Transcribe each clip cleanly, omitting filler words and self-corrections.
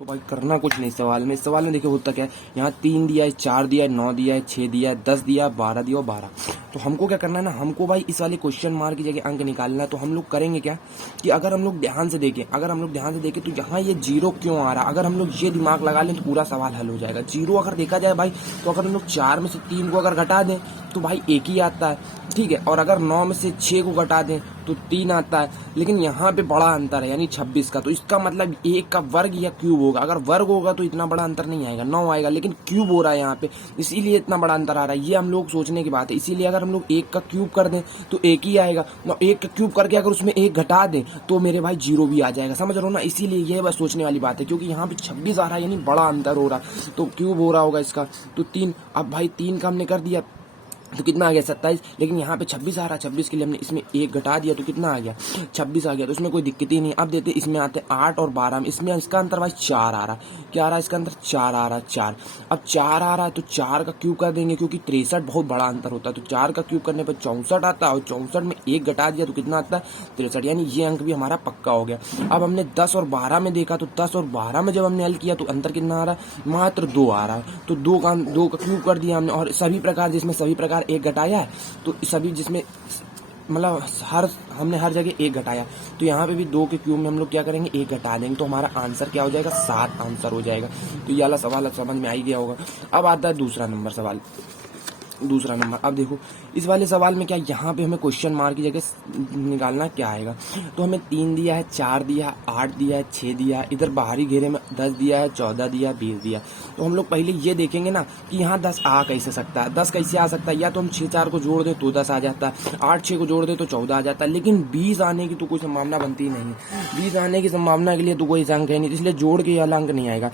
तो भाई करना कुछ नहीं सवाल में। इस सवाल में देखिए होता क्या है, यहाँ 3 दिया है, 4 दिया है, 9 दिया है, 6 दिया है, 10 दिया है, 12 दिया और 12। तो हमको क्या करना है ना, हमको भाई इस वाले क्वेश्चन मार्क की जगह अंक निकालना है। तो हम लोग करेंगे क्या कि अगर हम लोग ध्यान से देखें तो यहाँ ये जीरो क्यों आ रहा है, अगर हम लोग ये दिमाग लगा लें तो पूरा सवाल हल हो जाएगा। जीरो अगर देखा जाए भाई, तो अगर हम लोग 4 में से 3 को अगर घटा दें तो भाई 1 ही आता है, ठीक है। और अगर 9 में से 6 को घटा दें तो 3 आता है। लेकिन यहाँ पे बड़ा अंतर है, यानी 26 का। तो इसका मतलब 1 का वर्ग या क्यूब होगा। अगर वर्ग होगा तो इतना बड़ा अंतर नहीं आएगा, 9 आएगा। लेकिन क्यूब हो रहा है यहाँ पे, इसीलिए इतना बड़ा अंतर आ रहा है। ये हम लोग सोचने की बात है। इसीलिए अगर हम लोग 1 का क्यूब कर दें तो 1 ही आएगा। 1 का क्यूब करके अगर उसमें 1 घटा दें तो मेरे भाई 0 भी आ जाएगा। समझ रहे हो ना? इसीलिए ये बस सोचने वाली बात है, क्योंकि यहाँ पे 26 आ रहा है, यानी बड़ा अंतर हो रहा है। तो क्यूब हो रहा होगा इसका। तो 3, अब भाई 3 का हमने कर दिया तो कितना आ गया 27। लेकिन यहाँ पे 26 आ रहा है, 26 के लिए हमने इसमें 1 घटा दिया तो कितना आ गया 26 आ गया। तो इसमें कोई दिक्कत ही नहीं। अब देते इसमें आते 8 और 12 में, इसमें इसका अंतर भाई 4 आ रहा है। क्या आ रहा है इसका अंतर? 4 आ रहा है, 4। अब 4 आ रहा है तो 4 का क्यूब कर देंगे, क्योंकि 63 बहुत बड़ा अंतर होता है। तो 4 का क्यूब करने पर 64 आता है, और 64 में 1 घटा दिया तो कितना आता है 63, यानी ये अंक भी हमारा पक्का हो गया। अब हमने 10 और 12 में देखा, तो 10 और 12 में जब हमने हल किया तो अंतर कितना आ रहा है? मात्र 2 आ रहा है। तो 2 का क्यूब कर दिया हमने, और सभी प्रकार जिसमें सभी प्रकार 1 घटाया है, तो सभी जिसमें मतलब हमने हर जगह 1 घटाया। तो यहाँ पे भी 2 के क्यूब में हम लोग क्या करेंगे? 1 घटा देंगे। तो हमारा आंसर क्या हो जाएगा? 7 आंसर हो जाएगा। तो ये वाला सवाल समझ में आ ही गया होगा। अब आता है दूसरा नंबर। अब देखो इस वाले सवाल में क्या, यहाँ पे हमें क्वेश्चन मार्क की जगह निकालना क्या आएगा। तो हमें 3 दिया है, 4 दिया है, 8 दिया है, 6 दिया है, इधर बाहरी घेरे में 10 दिया है, 14 दिया है, 20 दिया। तो हम लोग पहले ये देखेंगे ना कि यहाँ 10 आ कैसे सकता है। 10 कैसे आ सकता है? या तो हम 6 4 को जोड़ दे तो 10 आ जाता है, 8 6 को जोड़ दे तो 14 आ जाता है। लेकिन 20 आने की तो कोई संभावना बनती ही नहीं है। 20 आने की संभावना के लिए तो कोई अंक है नहीं, इसलिए जोड़ के वाला अंक नहीं आएगा।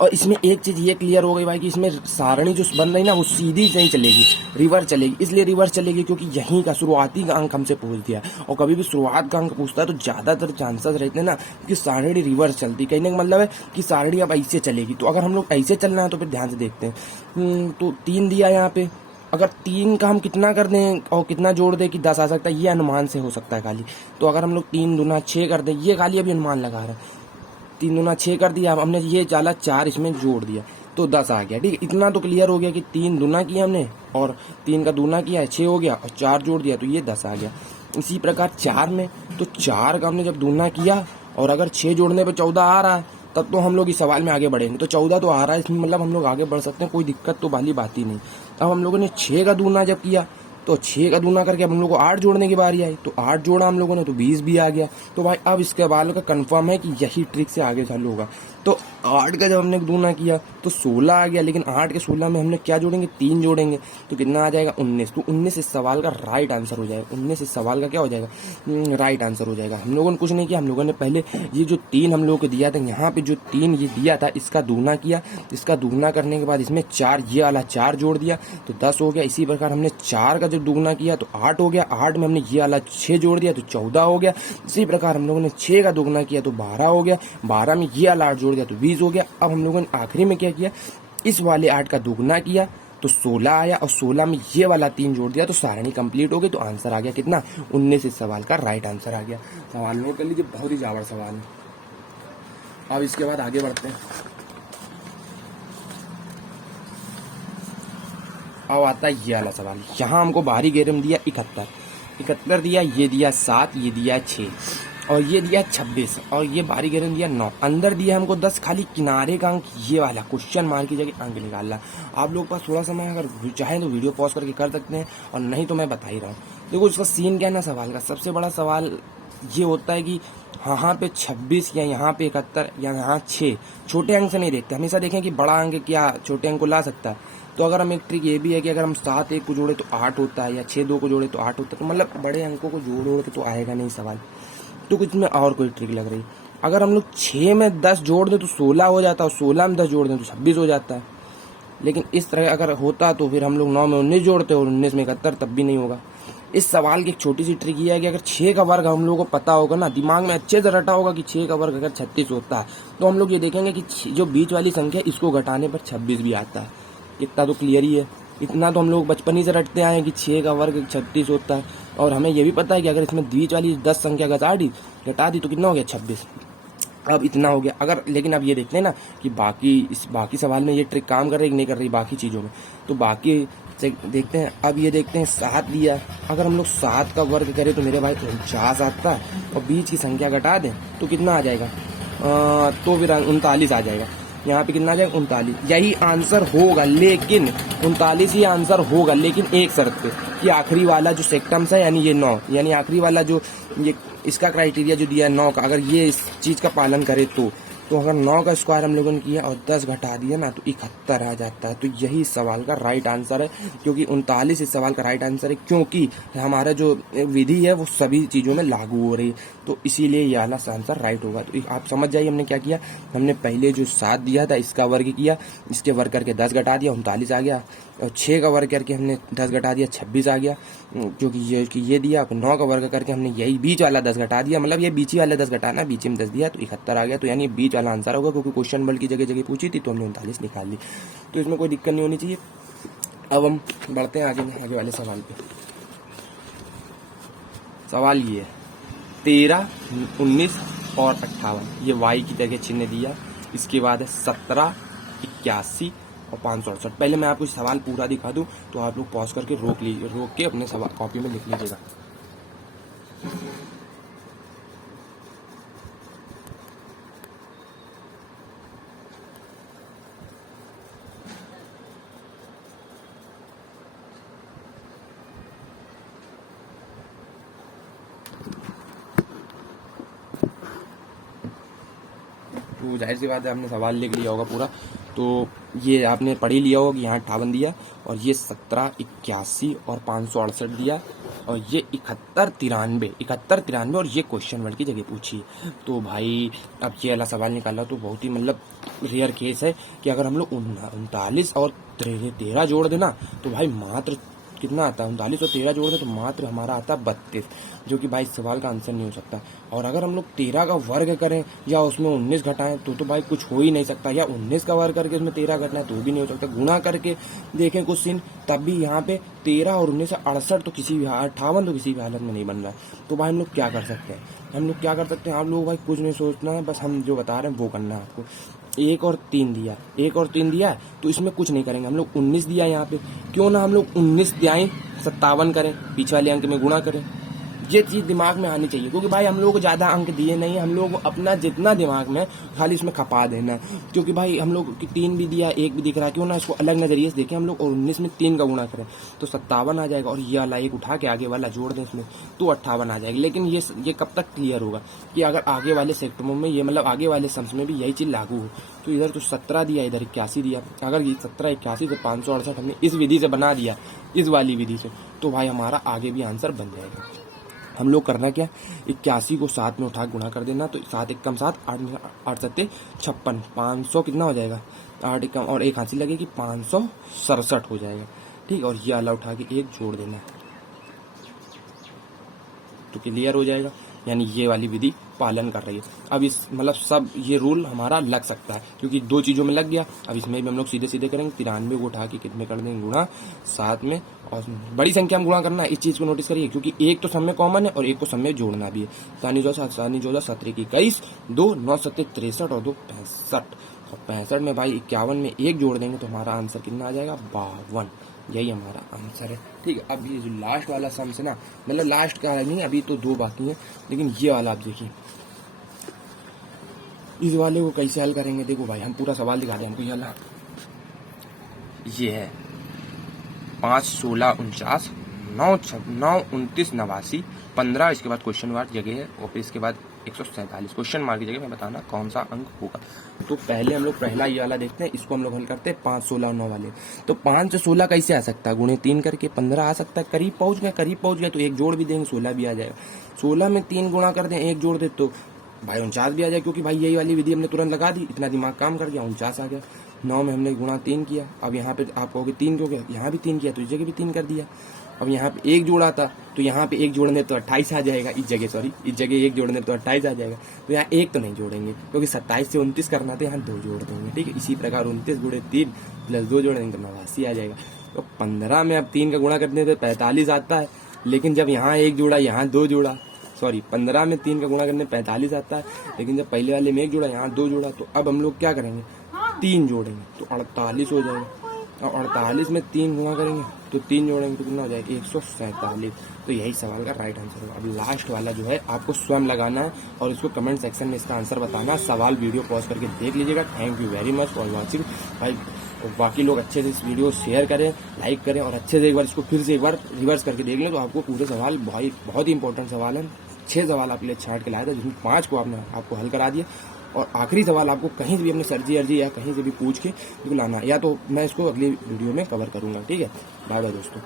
और इसमें एक चीज ये क्लियर हो गई भाई कि इसमें सारणी जो बन रही ना वो सीधी नहीं चलेगी, रिवर्स चलेगी। इसलिए रिवर्स चलेगी क्योंकि यहीं का शुरुआती का अंक हमसे पूछ दिया, और कभी भी शुरुआत का अंक पूछता है तो ज्यादातर चांसेस रहते हैं ना कि सारणी रिवर्स चलती। कहने का मतलब है कि सारणी अब ऐसे चलेगी। तो अगर हम लोग ऐसे चलना है तो फिर ध्यान से देखते हैं। तो 3 दिया यहाँ पे, अगर 3 का हम कितना कर दें और कितना जोड़ दें कि 10 आ सकता है, ये अनुमान से हो सकता है खाली। तो अगर हम लोग 3 दूना 6 कर दें, ये खाली अभी अनुमान लगा रहे हैं। 3 दूना 6 कर दिया, हमने ये डाला 4 इसमें जोड़ दिया तो 10 आ गया। ठीक है, इतना तो क्लियर हो गया कि 3 दूना किया हमने और 3 का दूना किया है 6 हो गया, और 4 जोड़ दिया तो ये 10 आ गया। इसी प्रकार 4 में, तो 4 का हमने जब दूना किया और अगर 6 जोड़ने पे 14 आ रहा है, तब तो हम लोग इस सवाल में आगे बढ़ेंगे। तो 14 तो आ रहा है, इसमें मतलब हम लोग आगे बढ़ सकते हैं, कोई दिक्कत तो वाली बात ही नहीं। अब हम लोगों ने 6 का दूना जब किया तो 6 का दूना करके अब हम लोग को 8 जोड़ने की बारी आई, तो 8 जोड़ा हम लोगों ने तो 20 भी आ गया। तो भाई अब इसके बाद का कंफर्म है कि यही ट्रिक से आगे चालू होगा। तो 8 का जब हमने दूना किया तो 16 आ गया, लेकिन 8 के 16 में हमने क्या जोड़ेंगे? 3 जोड़ेंगे तो कितना आ जाएगा? 19। तो 19 इस सवाल का राइट आंसर हो जाएगा। 19 इस सवाल का क्या हो जाएगा? राइट आंसर हो जाएगा। हम लोगों ने कुछ नहीं किया, हम लोगों ने पहले ये जो 3 हम लोगों को दिया था, यहाँ पे जो 3 ये दिया था इसका दूना किया, इसका दूना करने के बाद इसमें 4, ये वाला 4 जोड़ दिया तो 10 हो गया। इसी प्रकार हमने 4 का जब दूना किया तो 8 हो गया, 8 में हमने ये वाला 6 जोड़ दिया तो 14 हो गया। इसी प्रकार हम लोगों ने 6 का दुगना किया तो 12 हो गया, 12 में ये वाला 8 जोड़ दिया तो 20 हो गया। अब हम लोगों ने आखिरी में क्या किया? इस वाले 8 का दुगना किया तो 16 आया, और 16 में ये वाला 3 जोड़ दिया तो सारणी कंप्लीट हो गई। तो आंसर आ गया कितना? 19 इस सवाल का राइट आंसर आ गया। सवाल नोट कर लीजिए, बहुत ही जावर सवाल है। अब इसके बाद आगे बढ़ते हैं। अब आता है ये वाला सवाल। यहाँ हमको बाहरी घेरे में दिया 71 दिया, ये दिया 7, ये दिया 6 और ये दिया 26, और ये बाहरी घेरे में दिया 9। अंदर दिया हमको 10, खाली किनारे का अंक ये वाला क्वेश्चन मार्क की जगह अंक निकालना। आप लोग पास थोड़ा समय अगर चाहें तो वीडियो पॉज करके कर सकते हैं, और नहीं तो मैं बता ही रहा हूँ। देखो इसका सीन क्या है ना, सवाल का सबसे बड़ा सवाल ये होता है कि यहाँ पे 26 या यहाँ पे 71 या यहाँ 6, छोटे अंक से नहीं देखते। हमेशा देखें कि बड़ा अंक क्या छोटे अंक को ला सकता है। तो अगर हम एक ट्रिक ये भी है कि अगर हम 7 1 को जोड़े तो 8 होता है, या 6 2 को जोड़े तो 8 होता है। तो मतलब बड़े अंकों को जोड़ के तो आएगा नहीं सवाल। तो कुछ में और कोई ट्रिक लग रही, अगर हम लोग 6 में 10 जोड़ दें तो 16 हो जाता है, और 16 में 10 जोड़ दें तो 26 हो जाता है। लेकिन इस तरह अगर होता तो फिर हम लोग 9 में 19 जोड़ते और 19 में 71, तब भी नहीं होगा। इस सवाल की एक छोटी सी ट्रिक ये है कि अगर 6 का वर्ग हम लोगों को पता होगा ना, दिमाग में अच्छे से रटा होगा कि 6 का वर्ग अगर 36 होता है, तो हम लोग ये देखेंगे कि जो बीच वाली संख्या है इसको घटाने पर 26 भी आता है। इतना तो क्लियर ही है। इतना तो हम लोग बचपन ही से रटते आए हैं कि 6 का वर्ग 36 होता है, और हमें ये भी पता है कि अगर इसमें बीच वाली 10 संख्या घटा दी तो कितना हो गया? 26। अब इतना हो गया। अगर लेकिन अब ये देखते हैं ना कि बाकी सवाल में ये ट्रिक काम कर रही है कि नहीं कर रही बाकी चीज़ों में। तो बाकी देखते हैं। अब ये देखते हैं 7 दिया, अगर हम लोग 7 का वर्ग करें तो मेरे भाई 49 आता है, और बीच की संख्या घटा दें तो कितना आ जाएगा, तो फिर 39 आ जाएगा। यहाँ पे कितना आ जाएगा, 39। यही आंसर होगा, लेकिन 39 ही आंसर होगा, लेकिन एक शर्त पे कि आखिरी वाला जो सेक्टम्स है यानी ये 9, यानी आखिरी वाला जो ये इसका क्राइटेरिया जो दिया है 9 का, अगर ये इस चीज़ का पालन करे तो अगर 9 का स्क्वायर हम लोगों ने किया और 10 घटा दिया ना तो 71 आ जाता है। तो यही इस सवाल का राइट आंसर है, क्योंकि 39 इस सवाल का राइट आंसर है, क्योंकि हमारा जो विधि है वो सभी चीज़ों में लागू हो रही है, तो इसीलिए ये वाला आंसर राइट होगा। तो आप समझ जाइए हमने क्या किया। हमने पहले जो 7 दिया था इसका वर्ग किया, इसके वर्ग करके 10 घटा दिया, 39 आ गया, और 6 का वर्ग करके हमने 10 घटा दिया, 26 आ गया, क्योंकि ये दिया। 9 का वर्ग करके हमने यही बीच वाला 10 घटा दिया, मतलब ये बीच ही वाला 10 घटाना, बीच में 10 दिया तो 71 आ गया। तो यानी बीच वाला आंसर होगा, क्योंकि क्वेश्चन बल की जगह जगह पूछी थी तो हमने 39 निकाल ली। तो इसमें कोई दिक्कत नहीं होनी चाहिए। अब हम बढ़ते हैं आगे वाले सवाल पे। सवाल ये है 13, 19 और 58, ये y की जगह चिन्ह दिया। इसके बाद है 17, 81 और 568। पहले मैं आपको सवाल पूरा दिखा दूं तो आप लोग पॉज करके रोक के अपने सवाल कॉपी में लिख लीजिएगा। तो जाहिर सी बात है आपने सवाल लिख लिया होगा पूरा, तो ये आपने पढ़ ही लिया होगा कि यहाँ 58 दिया, और ये 17, 81 और 568 दिया, और ये 71, 93 और ये क्वेश्चन वर्ड की जगह पूछी। तो भाई अब ये वाला सवाल निकाला तो बहुत ही मतलब रेयर केस है कि अगर हम लोग 39 और 13 जोड़ देना तो भाई मात्र कितना आता है, 39 और 13 जोड़ दे तो मात्र हमारा आता है 32, जो कि भाई इस सवाल का आंसर नहीं हो सकता। और अगर हम लोग 13 का वर्ग करें या उसमें 19 घटाएं तो भाई कुछ हो ही नहीं सकता, या 19 का वर्ग करके उसमें 13 घटाएं तो भी नहीं हो सकता। गुणा करके देखें कुछ सीन, तब भी यहाँ पे 13 और 19 से 68 तो किसी भी 58 तो किसी भी हालत में नहीं बन रहा है। तो भाई हम लोग क्या कर सकते हैं, आप लोग भाई कुछ नहीं सोचना है, बस हम जो बता रहे हैं वो करना है आपको। 1 और 3 दिया तो इसमें कुछ नहीं करेंगे हम लोग। 19 दिया यहाँ पे, क्यों ना हम लोग 19 दियाएं 57 करें, पीछे वाले अंक में गुणा करें। ये चीज दिमाग में आनी चाहिए, क्योंकि भाई हम लोग को ज्यादा अंक दिए नहीं, हम लोग अपना जितना दिमाग में खाली इसमें खपा देना। क्योंकि भाई हम लोग 3 भी दिया, 1 भी दिख रहा है, क्यों ना इसको अलग नजरिए से देखें हम लोग, और 19 में 3 का गुणा करें तो 57 आ जाएगा, और ये वाला 1 उठा के आगे वाला जोड़ दें इसमें तो 58 आ जाएगा। लेकिन ये कब तक क्लियर होगा कि अगर आगे वाले सेक्टरों में ये मतलब आगे वाले सम्स में भी यही चीज लागू हो। तो इधर तो 17 दिया, इधर 81 दिया, अगर ये 17, 81 से 568 हमने इस विधि से बना दिया, इस वाली विधि से, तो भाई हमारा आगे भी आंसर बन जाएगा। हम लोग करना क्या, 81 को 7 में उठा गुणा कर देना, तो 7 एक कम 7, 8 7 56, 500 कितना हो जाएगा, 8 एक कम और 1 हाथ से लगेगी 567 हो जाएगा। ठीक, और ये वाला उठा के 1 जोड़ देना तो क्लियर हो जाएगा। यानी ये वाली विधि पालन कर रही है। अब इस मतलब सब ये रूल हमारा लग सकता है, क्योंकि 2 चीज़ों में लग गया। अब इसमें भी हम लोग सीधे सीधे करेंगे, 93 को उठा के कितने कर देंगे गुणा 7 में, और बड़ी संख्या में गुणा करना है। इस चीज़ को नोटिस करिए, क्योंकि 1 तो सब में कॉमन है और 1 को सब में जोड़ना भी है। 17 21, 2 9 7 63 और 2 65, और 65 में भाई 51 में 1 जोड़ देंगे तो हमारा आंसर कितना आ जाएगा, 52। यही हमारा आंसर है। ठीक है, अब ये जो लास्ट वाला सम है ना, मतलब लास्ट का नहीं, अभी तो 2 बाकी हैं, लेकिन ये वाला आप देखिए, इस वाले को कैसे हल करेंगे। देखो भाई हम पूरा सवाल दिखा दें हमको। ये वाला ये है 5 16 49 9 9 29 89 15, इसके बाद क्वेश्चन मार्क जगह है, और फिर इसके बाद 147 क्वेश्चन मार्क की जगह में बताना कौन सा अंक होगा। तो पहले हम लोग पहला ये वाला देखते हैं, इसको हम लोग हल करते हैं 5 16 9 वाले। तो 5 से 16 कैसे आ सकता है, गुणे 3 करके 15 आ सकता है। करीब पहुंच गए तो 1 जोड़ भी देंगे, 16 भी आ जाएगा। 16 में 3 गुणा कर दें, 1 जोड़ दे तो भाई 49 भी आ जाए, क्योंकि भाई यही वाली विधि हमने तुरंत लगा दी, इतना दिमाग काम कर गया, 49 आ गया। 9 में हमने गुणा 3 किया, अब यहाँ पे आप कहोगे 3 क्यों किया, यहाँ भी 3 किया तो इस जगह भी 3 कर दिया। अब यहाँ पे 1 जोड़ा था तो यहाँ पे 1 जोड़ने तो 28 आ जाएगा, इस जगह 1 जोड़ने तो 28 आ जाएगा। तो यहाँ 1 तो नहीं जोड़ेंगे, क्योंकि 27 से 29 करना था, यहाँ 2 जोड़ देंगे। ठीक है, इसी प्रकार 29 गुणे 3 प्लस 2 जोड़ेंगे तो 89 आ जाएगा। तो 15 में अब 3 का गुणा करने तो 45 आता है, लेकिन जब यहाँ 1 जोड़ा यहाँ 2 जोड़ा सॉरी 15 में 3 का गुणा करने 45 आता है, लेकिन जब पहले वाले में 1 जोड़ा यहाँ 2 जोड़ा, तो अब हम लोग क्या करेंगे 3 जोड़ेंगे तो 48 हो जाएगा। और 48 में 3 गुणा करेंगे तो 3 जोड़ेंगे तो कितना हो जाएगा 147। तो यही सवाल का राइट आंसर होगा। अब लास्ट वाला जो है आपको स्वयं लगाना है और इसको कमेंट सेक्शन में इसका आंसर बताना। सवाल वीडियो पॉज करके देख लीजिएगा। Thank you very much for watching भाई। बाकी लोग अच्छे से इस वीडियो शेयर करें, लाइक करें और अच्छे से एक बार इसको फिर से एक बार रिवर्स करके देख लें तो आपको पूरे सवाल बहुत ही इंपॉर्टेंट सवाल है। 6 सवाल आपके लिए छांट के लाया था, जिसमें 5 को आपको हल करा दिया और आखिरी सवाल आपको कहीं से भी अपने सर्जी अर्जी या कहीं से भी पूछ के बिल्कुल आना, या तो मैं इसको अगली वीडियो में कवर करूंगा। ठीक है, बाय बाय दोस्तों।